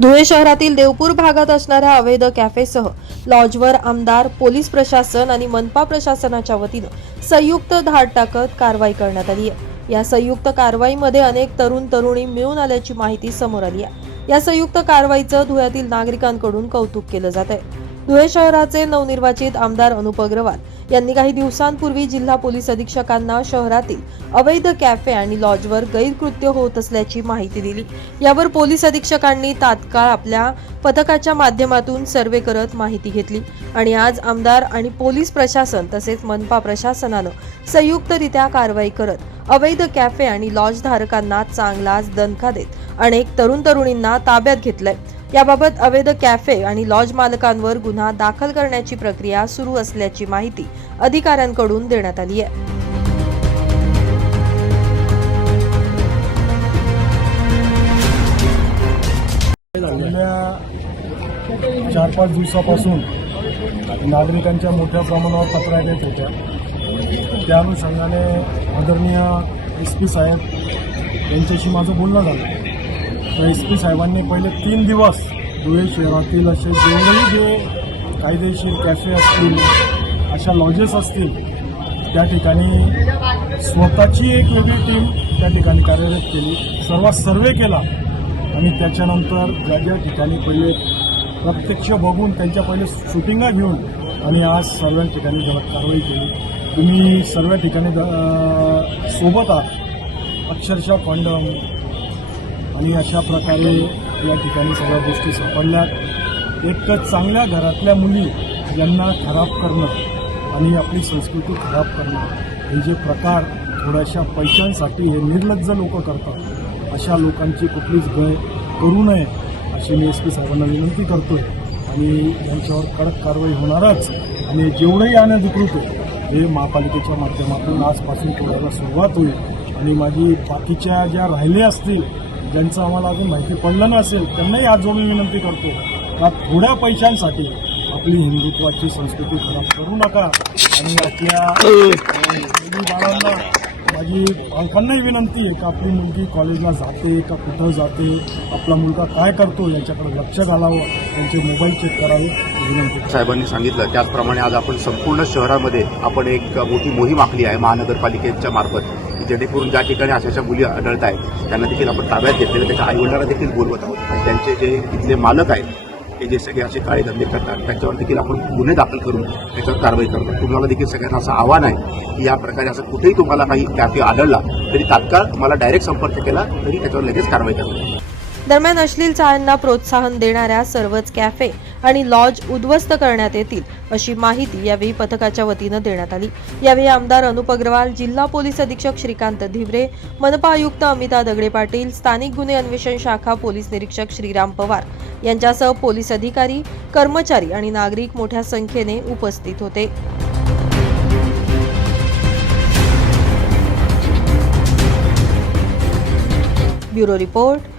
धुळे शहरातील देवपूर भागात असणाऱ्या अवैध कॅफेसह लॉजवर आमदार पोलीस प्रशासन आणि मनपा प्रशासनाच्या वतीनं संयुक्त धाड टाकत कारवाई करण्यात आली आहे. या संयुक्त कारवाईमध्ये अनेक तरुण तरुणी मिळून आल्याची माहिती समोर आली आहे. या संयुक्त कारवाईचं धुळ्यातील नागरिकांकडून कौतुक केलं जात आहे. धुळे शहराचे नवनिर्वाचित आमदार अनुप अग्रवाल यांनी काही दिवसांपूर्वी जिल्हा पोलीस अधीक्षकांना शहरातील अवैध कॅफे आणि लॉजवर गैरकृत्य होत असल्याची माहिती दिली. यावर पोलीस अधीक्षकांनी तात्काळ आपल्या पथकाच्या माध्यमातून सर्वे करत माहिती घेतली आणि आज आमदार आणि पोलीस प्रशासन तसेच मनपा प्रशासनानं संयुक्तरित्या कारवाई करत अवैध कॅफे आणि लॉज धारकांना चांगलाच दणका देत अनेक तरुण तरुणींना ताब्यात घेतलंय. याबाबत अवैध कॅफे आणि लॉज मालकांवर गुन्हा दाखल करण्याची प्रक्रिया सुरू असल्याची माहिती अधिकाऱ्यांकडून देण्यात आली आहे. चार पाच दिवसापासून नागरिकांच्या मोठ्या प्रमाणावर तक्रार येत होत्या. त्या अनुषंगाने आदरणीय एस पी साहेब यांच्याशी माझं बोलणं झालं. एस पी साहेबांनी पहिले तीन दिवस धुळे शहरातील असे जेवढेही जे कायदेशीर कॅफे असतील अशा लॉजेस असतील त्या ठिकाणी स्वतःची एक वेगळी टीम त्या ठिकाणी कार्यरत केली. सर्वात सर्वे केला आणि त्याच्यानंतर ज्या ज्या ठिकाणी पहिले प्रत्यक्ष बघून त्यांच्या पहिले शूटिंगा घेऊन आणि आज सर्व ठिकाणी जलद कारवाई केली. तुम्ही सर्व ठिकाणी सोबत आहात. अक्षरशः पंडम आणि अशा प्रकारे या ठिकाणी सगळ्या गोष्टी सापडल्यात एक चांगल्या घरातल्या मुली यांना खराब करणं आणि आपली संस्कृती खराब करणं हे जे प्रकार थोड्याशा पैशांसाठी हे निर्लज्ज लोक करतात अशा लोकांची कुठलीच गय करू नये अशी मी एस पी साहेबांना विनंती करतोय. आणि यांच्यावर कडक कारवाई होणारच आणि जेवढंही अनधिकृत आहे हे महापालिकेच्या माध्यमातून आजपासून तोडायला सुरुवात होईल. आणि माझी बाकीच्या ज्या राहिले असतील ज्यांचं आम्हाला अजून माहिती पडलं नसेल त्यांनाही आज जो मी विनंती करतो का थोड्या पैशांसाठी आपली हिंदुत्वाची संस्कृती खराब करू नका. आणि आपल्या बाळांना माझी पालकांनाही विनंती आहे का आपली मुलगी कॉलेजला जाते का कुठं जाते आपला मुलगा काय करतो याच्याकडे लक्ष घालावं त्यांचे मोबाईल चेक करावे विनंती. साहेबांनी सांगितलं त्याचप्रमाणे आज आपण संपूर्ण शहरामध्ये आपण एक मोठी मोहीम आखली आहे महानगरपालिकेच्या मार्फत. जेणेकरून ज्या ठिकाणी अशा अशा मुली आढळत आहेत त्यांना देखील आपण ताब्यात घेतलेलं त्याच्या आईवडिलांना देखील बोलवत आहोत. आणि त्यांचे जे इथले मालक आहेत हे जे सगळे असे काळे धंदे करतात त्याच्यावर देखील आपण गुन्हे दाखल करून त्याच्यावर कारवाई करतो. तुम्हाला देखील सगळ्यांना असं आव्हान आहे की या प्रकारे असं कुठेही तुम्हाला काही कॅफे आढळला तरी तात्काळ मला डायरेक्ट संपर्क केला तरी त्याच्यावर लगेच कारवाई करतो. दरम्यान अश्लील चाळ्यांना प्रोत्साहन देणाऱ्या सर्वच कॅफे आणि लॉज उद्ध्वस्त करण्यात येतील अशी माहिती यावेळी पथकाच्या वतीनं देण्यात आली. यावेळी आमदार अनुप अग्रवाल जिल्हा पोलीस अधीक्षक श्रीकांत धिवरे मनपा आयुक्त अमिता दगडे पाटील स्थानिक गुन्हे अन्वेषण शाखा पोलीस निरीक्षक श्रीराम पवार यांच्यासह पोलीस अधिकारी कर्मचारी आणि नागरिक मोठ्या संख्येने उपस्थित होते. Bureau report